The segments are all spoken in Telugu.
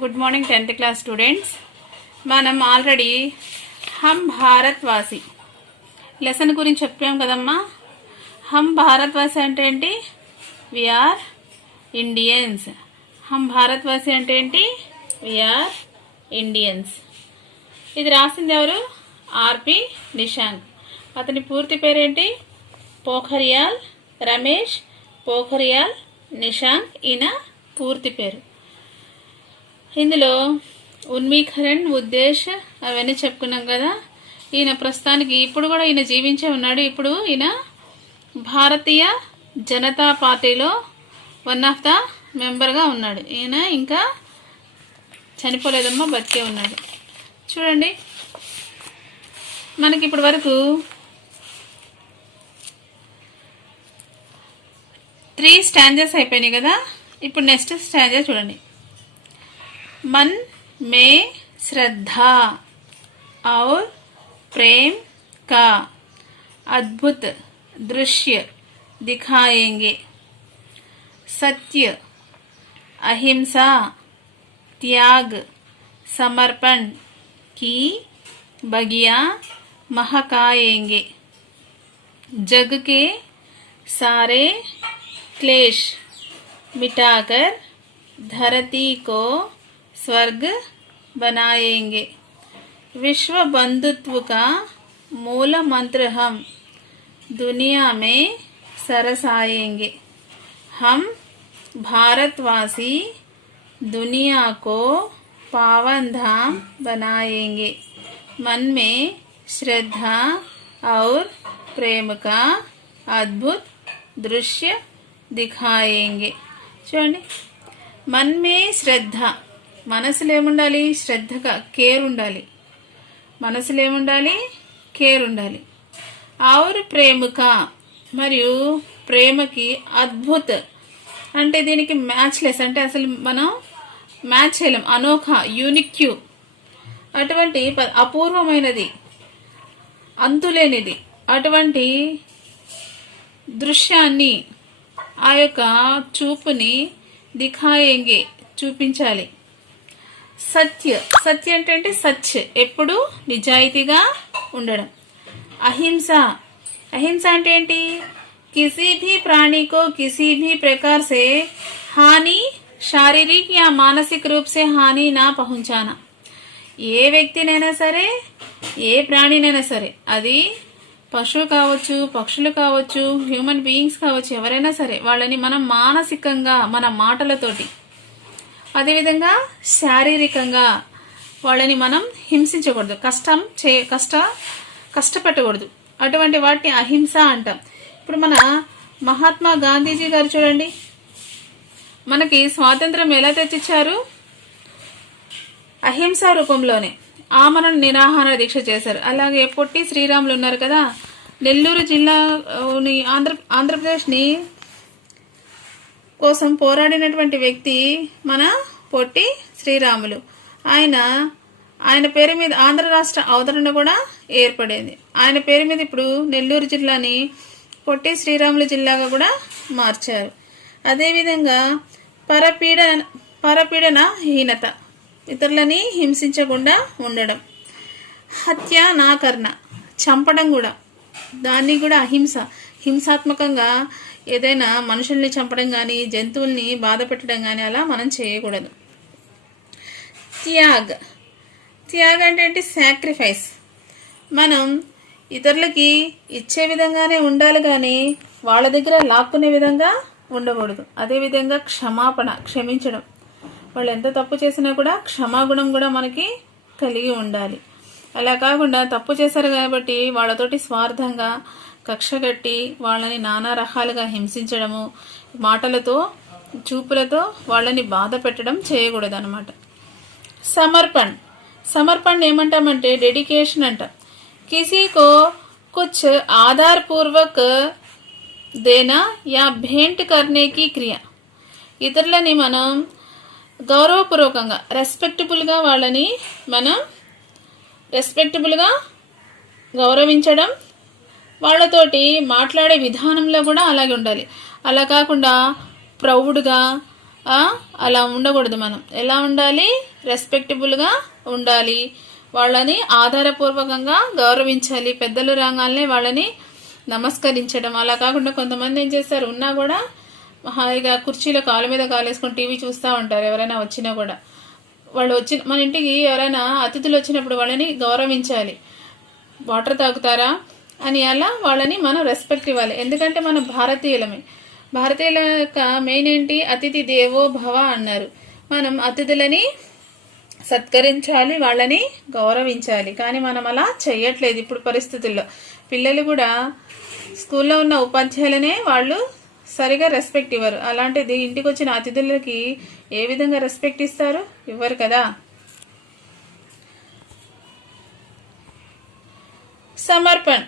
Good morning 10th class students. మనం ఆల్రెడీ హమ్ భారత్వాసి లెసన్ గురించి చెప్పాం కదమ్మా. హమ్ భారత్వాసి అంటే ఏంటి? We are Indians. హమ్ భారత్వాసి అంటే ఏంటి? We are Indians. ఇది రాసింది ఎవరు? ఆర్పి నిశాంక్. అతని పూర్తి పేరేంటి? పోఖరియాల్ రమేష్ పోఖరియాల్ నిశాంక్. ఈయన పూర్తి పేరు. ఇందులో ఉన్మీకరణ్ ఉద్దేశ్ అవన్నీ చెప్పుకున్నాం కదా. ఈయన ప్రస్తుతానికి ఇప్పుడు కూడా ఈయన జీవించే ఉన్నాడు. ఇప్పుడు ఈయన భారతీయ జనతా పార్టీలో వన్ ఆఫ్ ద మెంబర్గా ఉన్నాడు. ఈయన ఇంకా చనిపోలేదమ్మా, బతికే ఉన్నాడు. చూడండి, మనకి ఇప్పటి వరకు 3 స్టాంజెస్ అయిపోయినాయి కదా. ఇప్పుడు నెక్స్ట్ స్టాంజా చూడండి. मन में श्रद्धा और प्रेम का अद्भुत दृश्य दिखाएंगे. सत्य, अहिंसा, त्याग, समर्पण की बगिया महकाएंगे. जग के सारे क्लेश मिटाकर धरती को स्वर्ग बनाएंगे. विश्व बंधुत्व का मूल मंत्र हम दुनिया में सरसाएंगे. हम भारतवासी दुनिया को पावन धाम बनाएंगे. मन में श्रद्धा और प्रेम का अद्भुत दृश्य दिखाएंगे. చూడండి, मन में श्रद्धा, మనసులో ఏముండాలి? శ్రద్ధగా కేర్ ఉండాలి. మనసులో ఏముండాలి? కేర్ ఉండాలి. ఆర్ ప్రేమక, మరియు ప్రేమకి అద్భుత్ అంటే దీనికి మ్యాచ్లెస్, అంటే అసలు మనం మ్యాచ్ చేయలేం. అనోఖా, యూనిక్యూ, అటువంటి అపూర్వమైనది, అంతులేనిది, అటువంటి దృశ్యాన్ని, ఆ యొక్క చూపుని దిఖాయేంగే, చూపించాలి. సత్య, సత్య అంటే సచ్, ఎప్పుడు నిజాయితీగా ఉండడం. అహింస, అహింస అంటే ఏంటి? किसी भी प्राणी को किसी भी प्रकार से हानि, शारीरिक या मानसिक रूप से हानि ना पहुंचाना. ఏ వ్యక్తినైనా సరే, ఏ ప్రాణినైనా సరే, అది పశువు కావచ్చు, పక్షులు కావచ్చు, హ్యూమన్ బీయింగ్స్ కావచ్చు, ఎవరైనా సరే, వాళ్ళని మనం మానసికంగా మన మాటలతోటి, అదేవిధంగా శారీరకంగా వాళ్ళని మనం హింసించకూడదు, కష్టపెట్టకూడదు. అటువంటి వాటిని అహింస అంటాం. ఇప్పుడు మన మహాత్మా గాంధీజీ గారు చూడండి, మనకి స్వాతంత్రం ఎలా తెచ్చిచ్చారు? అహింస రూపంలోనే. ఆమరణ నిరాహార దీక్ష చేశారు. అలాగే పొట్టి శ్రీరాములు ఉన్నారు కదా, నెల్లూరు జిల్లాని ఆంధ్రప్రదేశ్ని కోసం పోరాడినటువంటి వ్యక్తి మన పొట్టి శ్రీరాములు. ఆయన పేరు మీద ఆంధ్ర రాష్ట్ర అవతరణ కూడా ఏర్పడింది. ఆయన పేరు మీద ఇప్పుడు నెల్లూరు జిల్లాని పొట్టి శ్రీరాములు జిల్లాగా కూడా మార్చారు. అదేవిధంగా పరపీడన హీనత, ఇతరులని హింసించకుండా ఉండడం. హత్య నాకర్ణ, చంపడం కూడా, దాన్ని కూడా అహింస. హింసాత్మకంగా ఏదైనా మనుషుల్ని చంపడం కానీ, జంతువుల్ని బాధ పెట్టడం కానీ అలా మనం చేయకూడదు. త్యాగ్, త్యాగ్ అంటే ఏంటి? సాక్రిఫైస్. మనం ఇతరులకి ఇచ్చే విధంగానే ఉండాలి కానీ వాళ్ళ దగ్గర లాక్కునే విధంగా ఉండకూడదు. అదేవిధంగా క్షమాపణ, క్షమించడం. వాళ్ళు ఎంత తప్పు చేసినా కూడా క్షమాగుణం కూడా మనకి కలిగి ఉండాలి. అలా కాకుండా తప్పు చేశారు కాబట్టి వాళ్ళతోటి స్వార్థంగా కక్షగట్టి వాళ్ళని నానా రకాలుగా హింసించడము, మాటలతో, చూపులతో వాళ్ళని బాధ పెట్టడం చేయకూడదు అనమాట. సమర్పణ్, సమర్పణ్ ఏమంటామంటే డెడికేషన్ అంట. కిసీకో కుచ్ ఆధారపూర్వక్ దేనా యా భేంట్ కర్నేకి క్రియ. ఇతరులని మనం గౌరవపూర్వకంగా, రెస్పెక్టబుల్గా వాళ్ళని మనం రెస్పెక్టబుల్గా గౌరవించడం, వాళ్ళతోటి మాట్లాడే విధానంలో కూడా అలాగే ఉండాలి. అలా కాకుండా ప్రౌడ్గా ఆ, అలా ఉండకూడదు. మనం ఎలా ఉండాలి? రెస్పెక్టబుల్గా ఉండాలి. వాళ్ళని ఆధారపూర్వకంగా గౌరవించాలి. పెద్దలు రాగానే వాళ్ళని నమస్కరించడం. అలా కాకుండా కొంతమంది ఏం చేస్తారు, ఉన్నా కూడా హాయిగా కుర్చీలో కాలు మీద కాలేసుకొని టీవీ చూస్తూ ఉంటారు. ఎవరైనా వచ్చినా కూడా వాళ్ళు మన ఇంటికి ఎవరైనా అతిథులు వచ్చినప్పుడు వాళ్ళని గౌరవించాలి. వాటర్ తాగుతారా అని అలా వాళ్ళని మనం రెస్పెక్ట్ ఇవ్వాలి. ఎందుకంటే మనం భారతీయులమే. భారతీయుల యొక్క మెయిన్ ఏంటి? అతిథి దేవో భవ అన్నారు. మనం అతిథులని సత్కరించాలి, వాళ్ళని గౌరవించాలి. కానీ మనం అలా చెయ్యట్లేదు ఇప్పుడు పరిస్థితుల్లో. పిల్లలు కూడా స్కూల్లో ఉన్న ఉపాధ్యాయులనే వాళ్ళు సరిగా రెస్పెక్ట్ ఇవ్వరు. అలాంటిది ఇంటికి వచ్చిన అతిథులకి ఏ విధంగా రెస్పెక్ట్ ఇస్తారు? ఇవ్వరు కదా. సమర్పణ్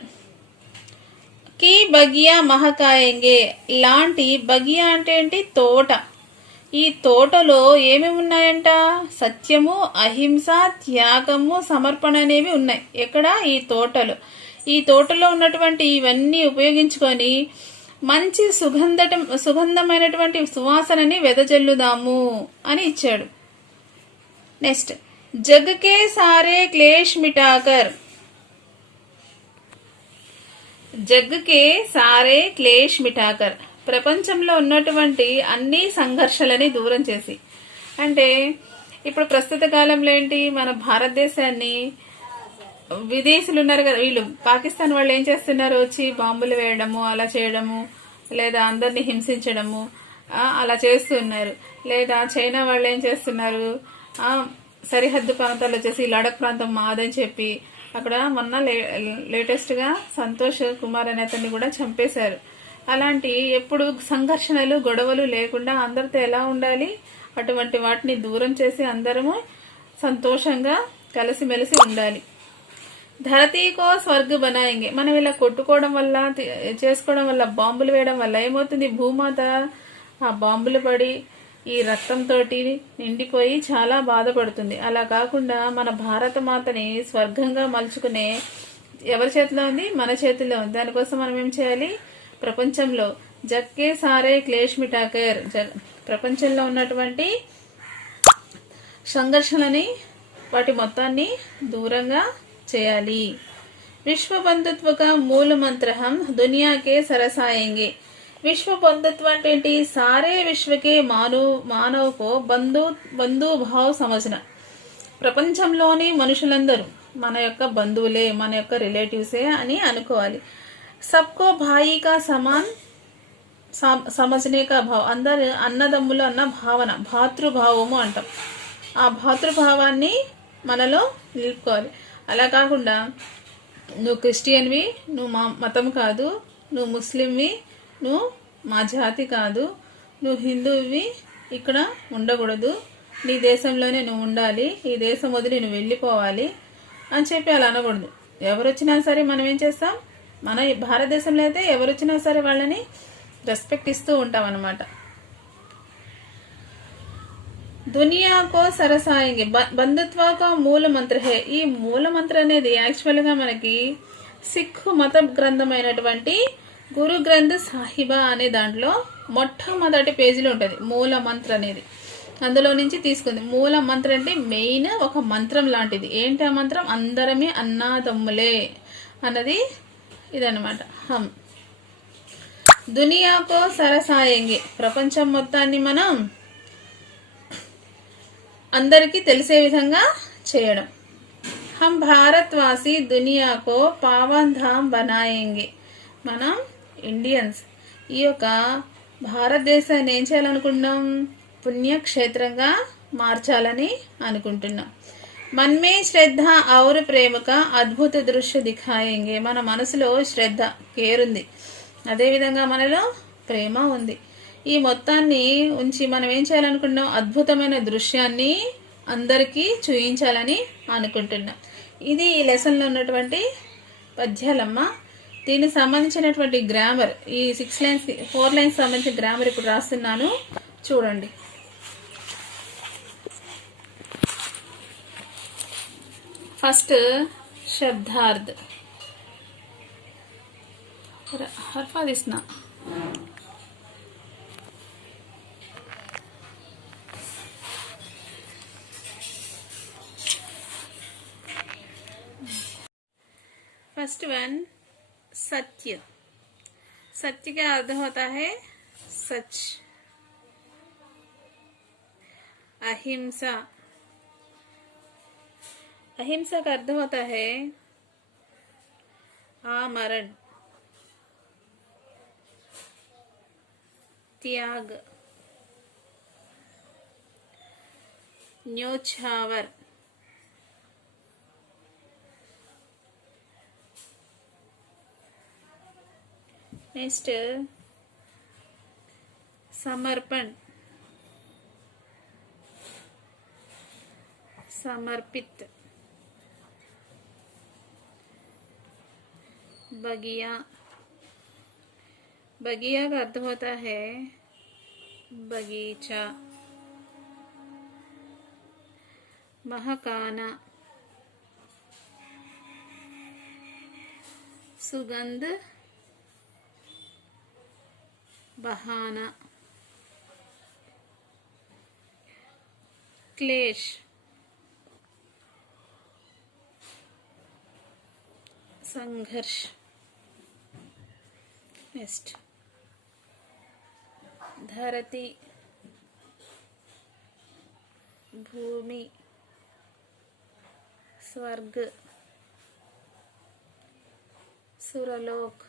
కి బగియా మహకాయంగే లాంటి, బగియా అంటే ఏంటి? తోట. ఈ తోటలో ఏమేమి ఉన్నాయంట? సత్యము, అహింస, త్యాగము, సమర్పణ అనేవి ఉన్నాయి. ఎక్కడ? ఈ తోటలో. ఈ తోటలో ఉన్నటువంటి ఇవన్నీ ఉపయోగించుకొని మంచి సుగంధమైనటువంటి సువాసనని వెదజల్లుదాము అని ఇచ్చాడు. నెక్స్ట్, జగ్కే సారే క్లేష్ మిటాకర్, జగ్కే సారే క్లేష్ మిటాకర్, ప్రపంచంలో ఉన్నటువంటి అన్ని సంఘర్షణలని దూరం చేసి. అంటే ఇప్పుడు ప్రస్తుత కాలంలో ఏంటి, మన భారతదేశాన్ని విదేశీయులు ఉన్నారు కదా, వీళ్ళు పాకిస్తాన్ వాళ్ళు ఏం చేస్తున్నారు? వచ్చి బాంబులు వేయడము, అలా చేయడము, లేదా అందరినీ హింసించడము అలా చేస్తున్నారు. లేదా చైనా వాళ్ళు ఏం చేస్తున్నారు? సరిహద్దు ప్రాంతాల్లో వచ్చేసి లడక్ ప్రాంతం మాదని చెప్పి అక్కడ మొన్న లేటెస్ట్గా సంతోష్ కుమార్ అనే అతన్ని కూడా చంపేశారు. అలాంటి ఎప్పుడు సంఘర్షణలు, గొడవలు లేకుండా అందరితో ఎలా ఉండాలి? అటువంటి వాటిని దూరం చేసి అందరము సంతోషంగా కలిసిమెలిసి ఉండాలి. ధరతీకో స్వర్గ బనాయింగే, మనం ఇలా కొట్టుకోవడం వల్ల, చేసుకోవడం వల్ల, బాంబులు వేయడం వల్ల ఏమవుతుంది? భూమాత ఆ బాంబులు పడి ఈ రక్తంతో నిండిపోయి చాలా బాధపడుతుంది. అలా కాకుండా మన భారత మాతని స్వర్గంగా మలుచుకునే ఎవరి చేతిలో ఉంది? మన చేతిలో ఉంది. దానికోసం మనం ఏం చేయాలి? ప్రపంచంలో జగ్కే సారే క్లేష్ మిటాకర్, ప్రపంచంలో ఉన్నటువంటి సంఘర్షణని, వాటి మొత్తాన్ని దూరంగా చేయాలి. విశ్వ బంధుత్వ కా మూల మంత్రహం దునియాకే సరసాయంగే, విశ్వ బంధుత్వం అంటే ఏంటి? సారే విశ్వకే మానవకో బంధు భావ సమझना, ప్రపంచంలోని మనుషులందరూ మన యొక్క బంధువులే, మన యొక్క రిలేటివ్సే అని అనుకోవాలి. సబ్కో భాయి కా సమాన్ సమझने का భావ, అందరు అన్నదమ్ములు అన్న భావన, భాతృభావము అంటాం. ఆ భాతృభావాన్ని మనలో నిలుపుకోవాలి. అలా కాకుండా నువ్వు క్రిస్టియన్వి, నువ్వు మా మతం కాదు, నువ్వు ముస్లింవి, నువ్వు మా జాతి కాదు, నువ్వు హిందువువి, ఇక్కడ ఉండకూడదు, నీ దేశంలోనే నువ్వు ఉండాలి, ఈ దేశం వదిలి నువ్వు వెళ్ళిపోవాలి అని చెప్పి అలా అనకూడదు. ఎవరు వచ్చినా సరే మనం ఏం చేస్తాం? మన భారతదేశంలో అయితే ఎవరు వచ్చినా సరే వాళ్ళని రెస్పెక్ట్ ఇస్తూ ఉంటాం అన్నమాట. దునియాకో సరసాయంగి బంధుత్వ మూల మంత్ర హే, ఈ మూల మంత్ర అనేది యాక్చువల్ గా మనకి సిక్కు మత గ్రంథమైనటువంటి గురు గ్రంథ్ సాహిబా అనే దాంట్లో మొట్టమొదటి పేజీలో ఉంటుంది మూల మంత్ర అనేది. అందులో నుంచి తీసుకుంది. మూల మంత్ర అంటే మెయిన్ ఒక మంత్రం లాంటిది. ఏంటి ఆ మంత్రం? అందరమే అన్నాదమ్ములే అన్నది ఇదన్నమాట. హం దునియాకో సరసాయంగి, ప్రపంచం మొత్తాన్ని మనం అందరికీ తెలిసే విధంగా చేయడం. హం భారత్వాసి దునియాకో పావన్ ధామ్ బనాయేంగే, మనం ఇండియన్స్ ఈ యొక్క భారతదేశాన్ని ఏం చేయాలనుకుంటున్నాం? పుణ్యక్షేత్రంగా మార్చాలని అనుకుంటున్నాం. మన్మే శ్రద్ధ ఔర్ ప్రేమక అద్భుత దృశ్య దిఖాయేంగే, మన మనసులో శ్రద్ధ, కేరుంది, అదేవిధంగా మనలో ప్రేమ ఉంది. ఈ మొత్తాన్ని ఉంచి మనం ఏం చేయాలనుకుంటున్నాం? అద్భుతమైన దృశ్యాన్ని అందరికీ చూయించాలని అనుకుంటున్నాం. ఇది ఈ లెసన్లో ఉన్నటువంటి పద్యాలమ్మ. దీనికి సంబంధించినటువంటి గ్రామర్, ఈ 4 లైన్స్ సంబంధించిన గ్రామర్ ఇప్పుడు రాస్తున్నాను, చూడండి. ఫస్ట్ శబ్దార్థ్, हरफा दिसना फर्स्ट वन सत्य। सत्य का अर्थ होता है सच। अहिंसा। अहिंसा का अर्थ होता है आमरण। त्याग। न्योछावर। नेक्स्ट समर्पण। समर्पित। बगिया। बगिया का अर्थ होता है बगीचा। महकाना। सुगंध। बहाना। क्लेश। संघर्ष। नेक्स्ट धरती। भूमि। स्वर्ग। सुरलोक।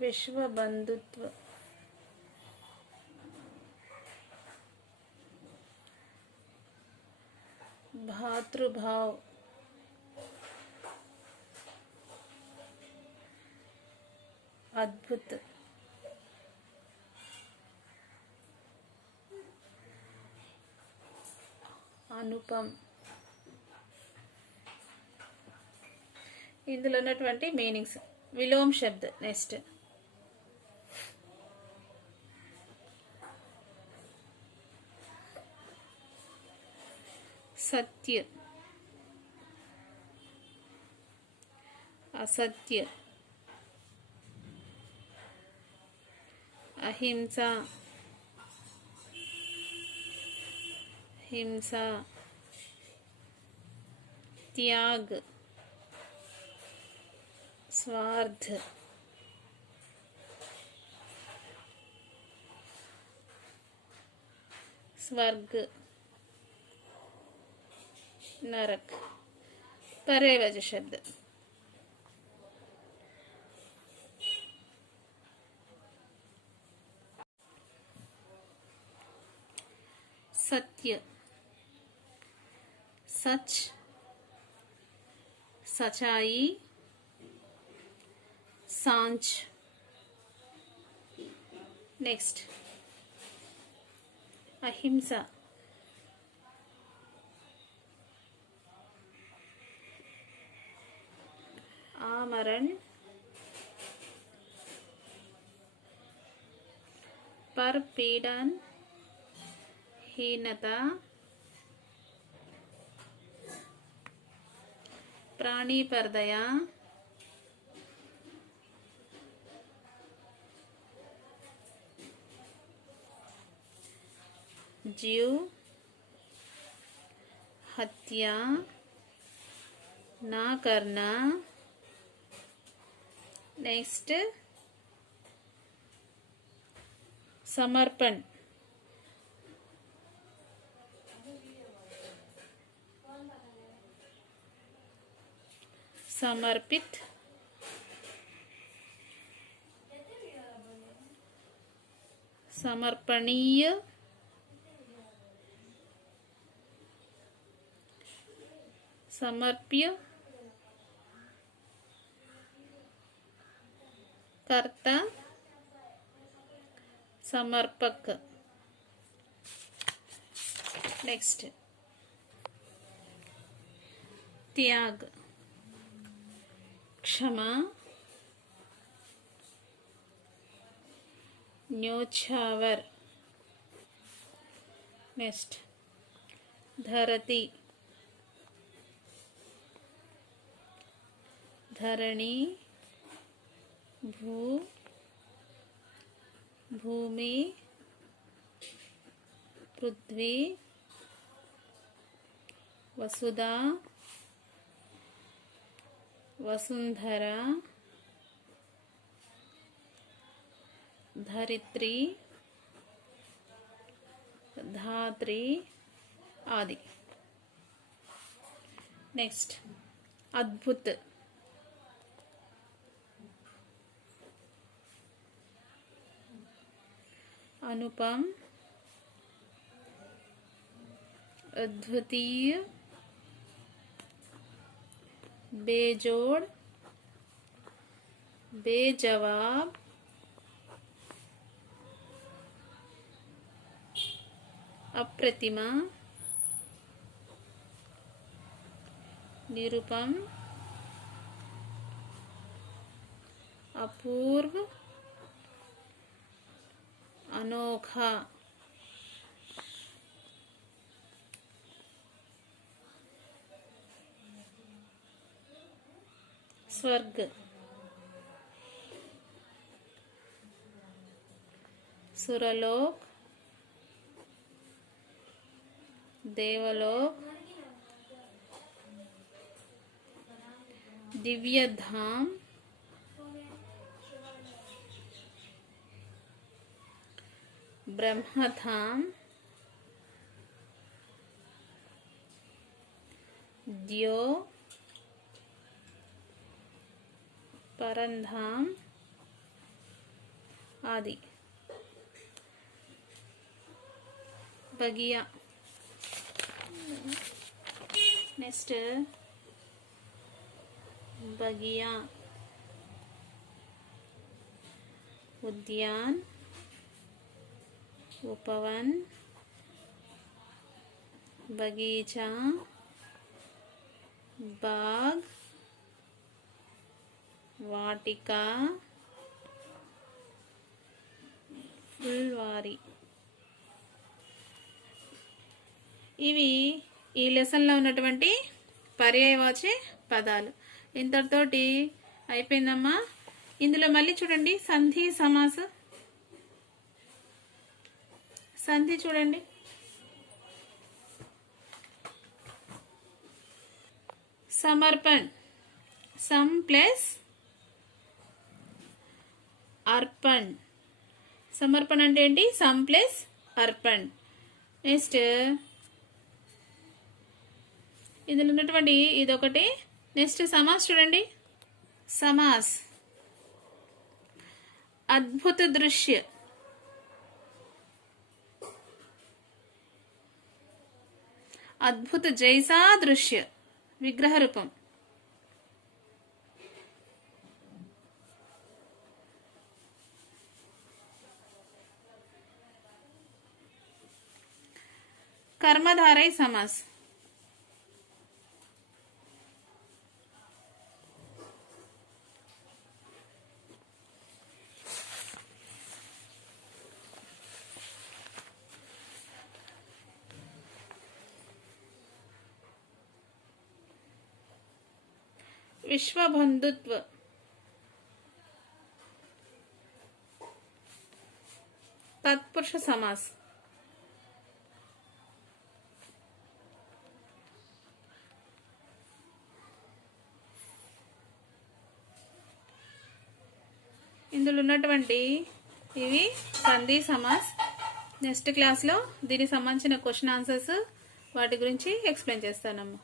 विश्व बंधुत्व। भातृभाव। अद्भुत। अनुपम। ఇందులో ఉన్నటువంటి మీనింగ్స్ విలోమ్ శబ్ద్। నెక్స్ట్ सत्य। असत्य। अहिंसा। हिंसा। त्याग। स्वार्थ। स्वर्ग। नरक। पर्यायवाची शब्द सत्य। सच। सच्चाई। सांच। नेक्स्ट अहिंसा। आमरण। परपीड़न। हीनता। प्राणी पर दया। जीव। हत्या। ना करना। नेक्स्ट समर्पण। समर्पित। समर्पणीय। समर्प्य। कर्ता। समर्पक। नेक्स्ट त्याग। क्षमा। न्योछावर। नेक्स्ट धरती। धरणी। भू। भूमि। पृथ्वी। వసుధ, వసుంధర, ధరిత్రి, ధాత్రి ఆది. నెక్స్ట్ అద్భుత్, अनुपम, अद्वितीय, बेजोड़, बेजवाब, अप्रतिमा, निरुपम, अपूर्व, अनोखा. स्वर्ग, सुरलोक, देवलोक, दिव्य धाम, ब्रह्मधाम, द्यो, परंधाम आदि. बगिया. नेक्स्ट बगिया, उद्यान, उपवन, बगीचा, बाग, वाटिका, फुलवारी. ఇవి ఈ లెసన్లో ఉన్నటువంటి పర్యాయవాచే పదాలు. ఇంతటితోటి అయిపోయిందమ్మా. ఇందులో మళ్ళీ చూడండి సంధి సమాస. సంధి చూడండి. Samarpan, sum plus Arpan. సమర్పణ అంటే ఏంటి? Sum plus Arpan. నెక్స్ట్ ఇందులో ఉన్నటువంటి ఇదొకటి. నెక్స్ట్ సమాస్ చూడండి. సమాస్ అద్భుత దృశ్య, అద్భుత జైసా దృశ్య విగ్రహ రూపం. कर्मधारय समास. विश्वबंधुत्व, तत्पुरुष समास. ఇందులో ఉన్నటువంటి ఇవి సంధి సమాస్. నెక్స్ట్ క్లాస్లో దీనికి సంబంధించిన క్వశ్చన్ ఆన్సర్స్ వాటి గురించి ఎక్స్ప్లెయిన్ చేస్తానమ్మా.